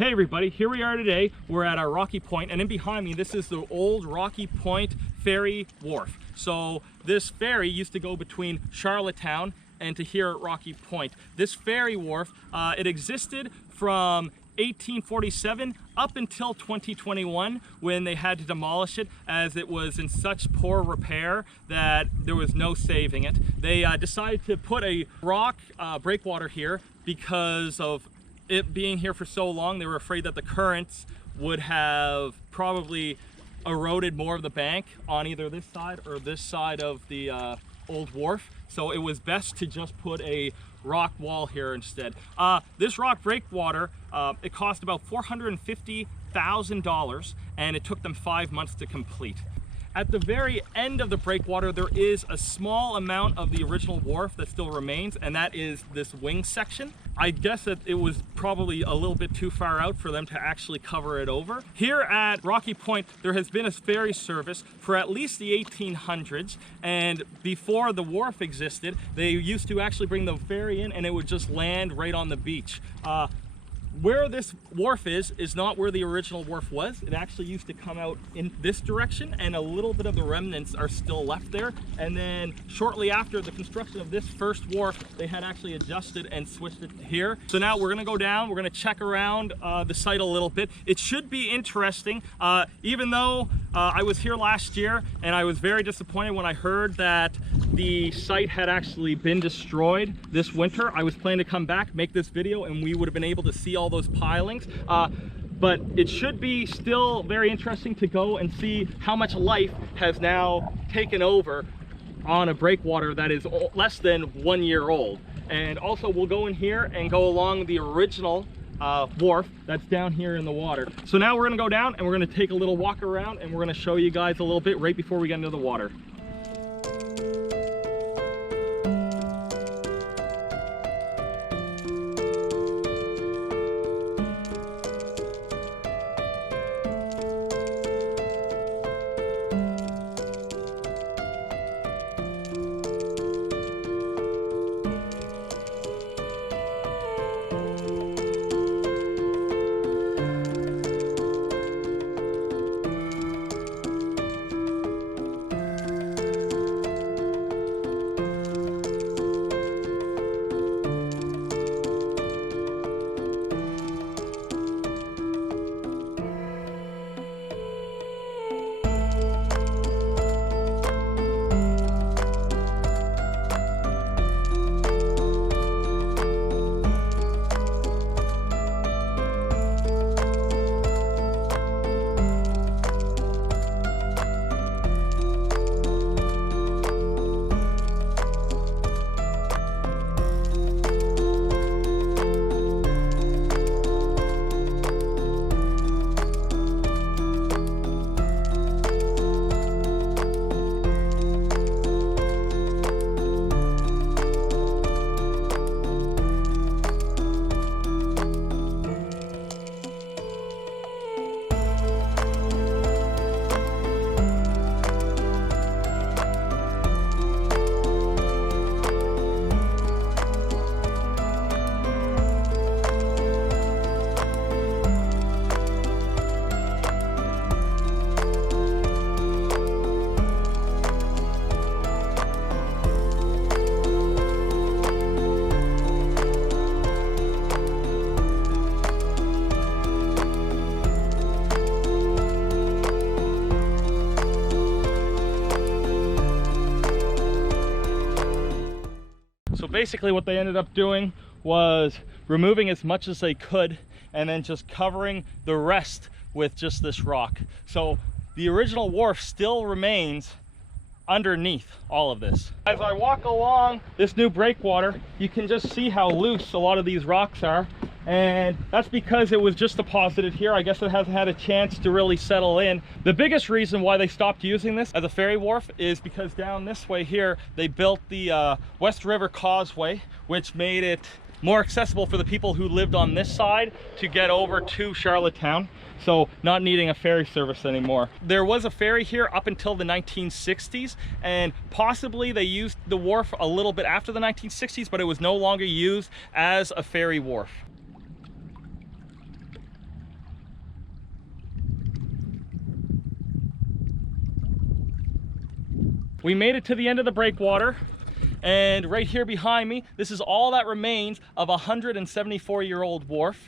Hey everybody, here we are today. We're at our Rocky Point, and in behind me, this is the old Rocky Point ferry wharf. So this ferry used to go between Charlottetown and to here at Rocky Point. This ferry wharf, it existed from 1847 up until 2021 when they had to demolish it as it was in such poor repair that there was no saving it. They decided to put a rock breakwater here because of it being here for so long. They were afraid that the currents would have probably eroded more of the bank on either this side or this side of the old wharf. So it was best to just put a rock wall here instead. This rock breakwater, it cost about $450,000 and it took them 5 months to complete. At the very end of the breakwater, there is a small amount of the original wharf that still remains, and that is this wing section. I guess that it was probably a little bit too far out for them to actually cover it over. Here at Rocky Point, there has been a ferry service for at least the 1800s, and before the wharf existed, they used to actually bring the ferry in and it would just land right on the beach. Where this wharf is not where the original wharf was. It actually used to come out in this direction, and a little bit of the remnants are still left there. And then shortly after the construction of this first wharf, they had actually adjusted and switched it here. So now we're gonna go down, we're gonna check around the site a little bit. It should be interesting, even though I was here last year and I was very disappointed when I heard that the site had actually been destroyed this winter. I was planning to come back, make this video, and we would have been able to see all those pilings. But it should be still very interesting to go and see how much life has now taken over on a breakwater that is less than 1 year old. And also we'll go in here and go along the original wharf that's down here in the water. So now we're gonna go down and we're gonna take a little walk around and we're gonna show you guys a little bit right before we get into the water. So basically what they ended up doing was removing as much as they could and then just covering the rest with just this rock. So the original wharf still remains underneath all of this. As I walk along this new breakwater, you can just see how loose a lot of these rocks are. And that's because it was just deposited here. I guess it hasn't had a chance to really settle in. The biggest reason why they stopped using this as a ferry wharf is because down this way here, they built the West River Causeway, which made it more accessible for the people who lived on this side to get over to Charlottetown. So not needing a ferry service anymore. There was a ferry here up until the 1960s, and possibly they used the wharf a little bit after the 1960s, but it was no longer used as a ferry wharf. We made it to the end of the breakwater, and right here behind me, this is all that remains of a 174-year-old wharf.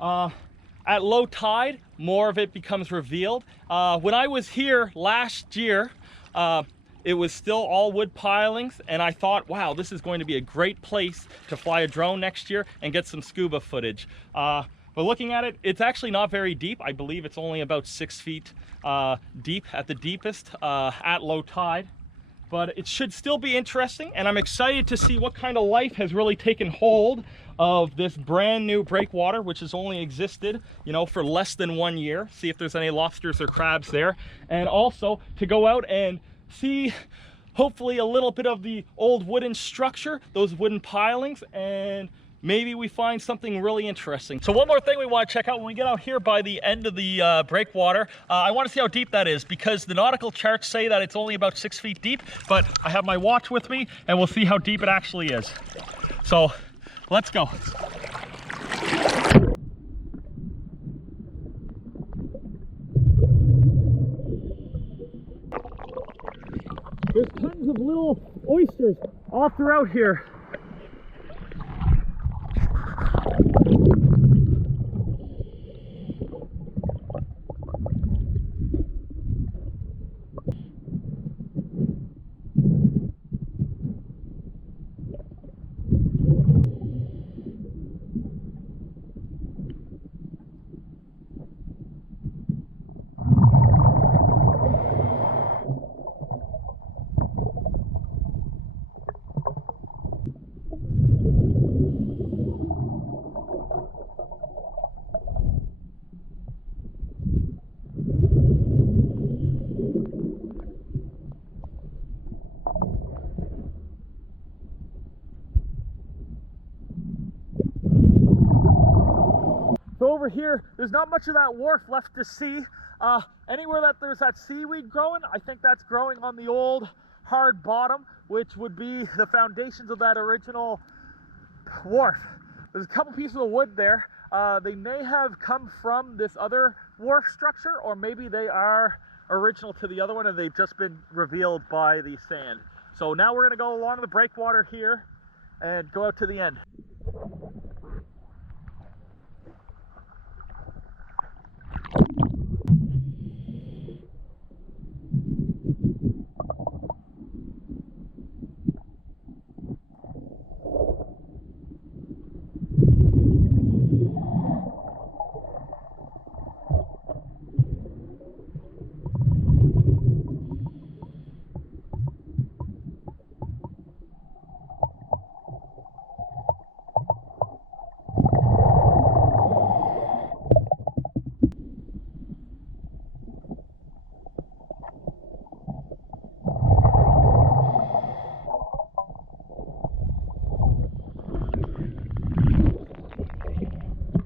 At low tide, more of it becomes revealed. When I was here last year, it was still all wood pilings, and I thought, wow, this is going to be a great place to fly a drone next year and get some scuba footage. But looking at it, it's actually not very deep. I believe it's only about 6 feet deep at the deepest at low tide. But it should still be interesting, and I'm excited to see what kind of life has really taken hold of this brand new breakwater, which has only existed, you know, for less than 1 year. See if there's any lobsters or crabs there. And also to go out and see hopefully a little bit of the old wooden structure, those wooden pilings, and maybe we find something really interesting. So one more thing we want to check out when we get out here by the end of the breakwater. I want to see how deep that is, because the nautical charts say that it's only about 6 feet deep, but I have my watch with me and we'll see how deep it actually is. So let's go. There's tons of little oysters all throughout here. So over here, there's not much of that wharf left to see. Anywhere that there's that seaweed growing, I think that's growing on the old hard bottom, which would be the foundations of that original wharf. There's a couple pieces of wood there. They may have come from this other wharf structure, or maybe they are original to the other one and they've just been revealed by the sand. So now we're going to go along the breakwater here and go out to the end.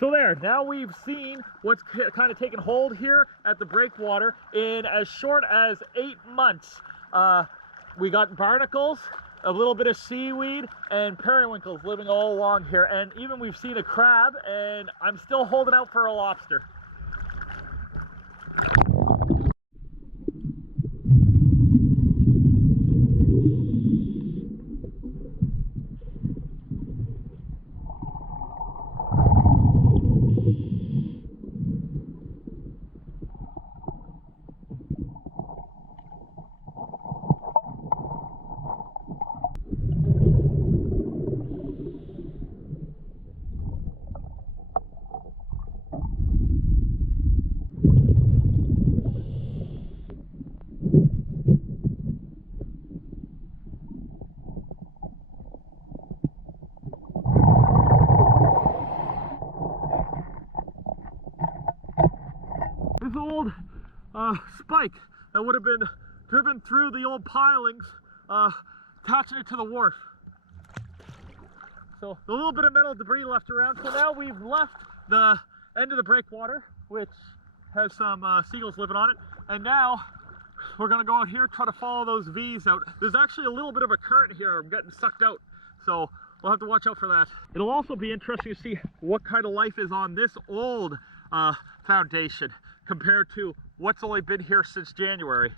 So there, now we've seen what's kind of taken hold here at the breakwater in as short as 8 months. We got barnacles, a little bit of seaweed, and periwinkles living all along here. And even we've seen a crab, and I'm still holding out for a lobster. This old spike that would have been driven through the old pilings, attaching it to the wharf. So a little bit of metal debris left around. So now we've left the end of the breakwater, which has some seagulls living on it. And now we're gonna go out here, try to follow those V's out. There's actually a little bit of a current here. I'm getting sucked out. So we'll have to watch out for that. It'll also be interesting to see what kind of life is on this old foundation compared to what's only been here since January.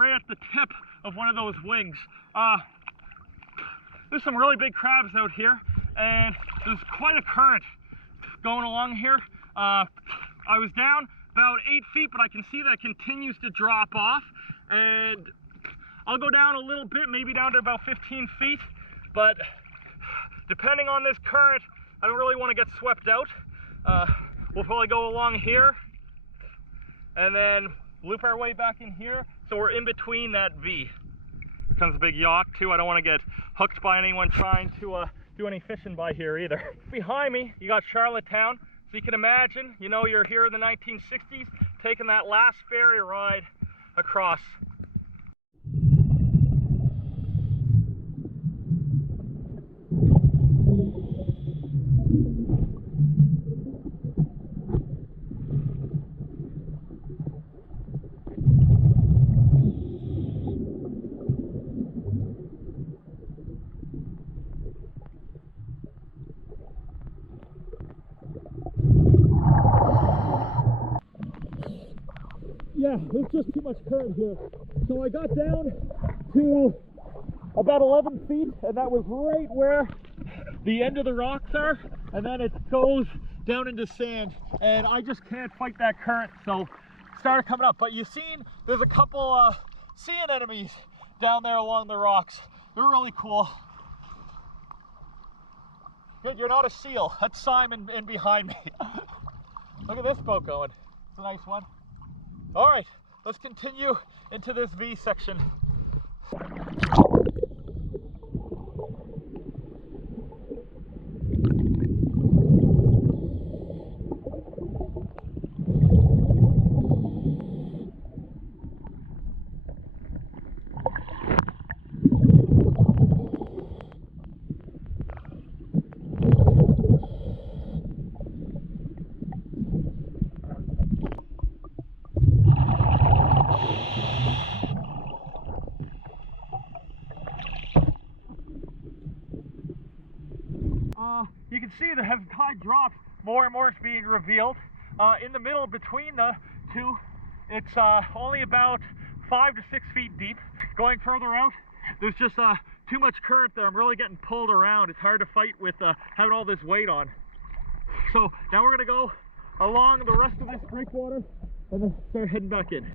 right at the tip of one of those wings. There's some really big crabs out here, and there's quite a current going along here. I was down about 8 feet, but I can see that it continues to drop off, and I'll go down a little bit, maybe down to about 15 feet, but depending on this current, I don't really want to get swept out. We'll probably go along here and then loop our way back in here, so we're in between that V. Comes a big yacht too. I don't want to get hooked by anyone trying to do any fishing by here either. Behind me, you got Charlottetown. So you can imagine, you know, you're here in the 1960s, taking that last ferry ride across. Yeah, there's just too much current here. So I got down to about 11 feet, and that was right where the end of the rocks are, and then it goes down into sand, and I just can't fight that current, so started coming up. But you've seen there's a couple sea anemones down there along the rocks. They're really cool. Good, you're not a seal. That's Simon in behind me. Look at this boat going. It's a nice one. All right, let's continue into this V section. You can see that as the tide drops, more and more is being revealed. In the middle between the two, it's only about 5 to 6 feet deep. Going further out, there's just too much current there. I'm really getting pulled around. It's hard to fight with having all this weight on. So now we're going to go along the rest of this breakwater and then start heading back in.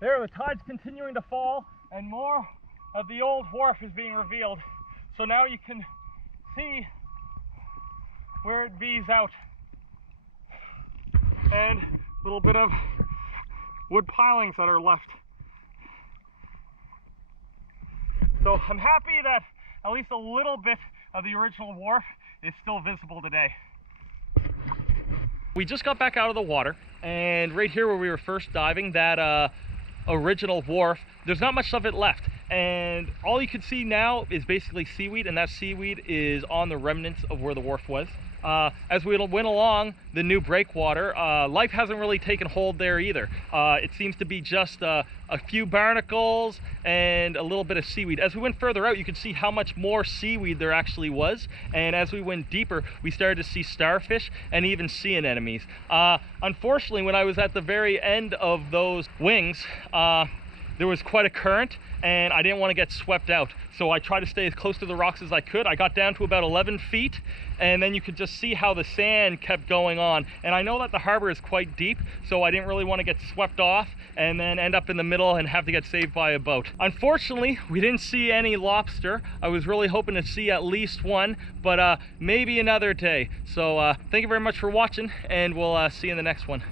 There, the tide's continuing to fall, and more of the old wharf is being revealed. So now you can see where it V's out. And a little bit of wood pilings that are left. So I'm happy that at least a little bit of the original wharf is still visible today. We just got back out of the water, and right here where we were first diving, that original wharf, there's not much of it left, and all you can see now is basically seaweed, and that seaweed is on the remnants of where the wharf was. As we went along the new breakwater, life hasn't really taken hold there either. It seems to be just a few barnacles and a little bit of seaweed. As we went further out, you could see how much more seaweed there actually was, and as we went deeper, we started to see starfish and even sea anemones. Unfortunately, when I was at the very end of those wings, there was quite a current and I didn't want to get swept out. So I tried to stay as close to the rocks as I could. I got down to about 11 feet and then you could just see how the sand kept going on. And I know that the harbor is quite deep, so I didn't really want to get swept off and then end up in the middle and have to get saved by a boat. Unfortunately, we didn't see any lobster. I was really hoping to see at least one, but maybe another day. So thank you very much for watching, and we'll see you in the next one.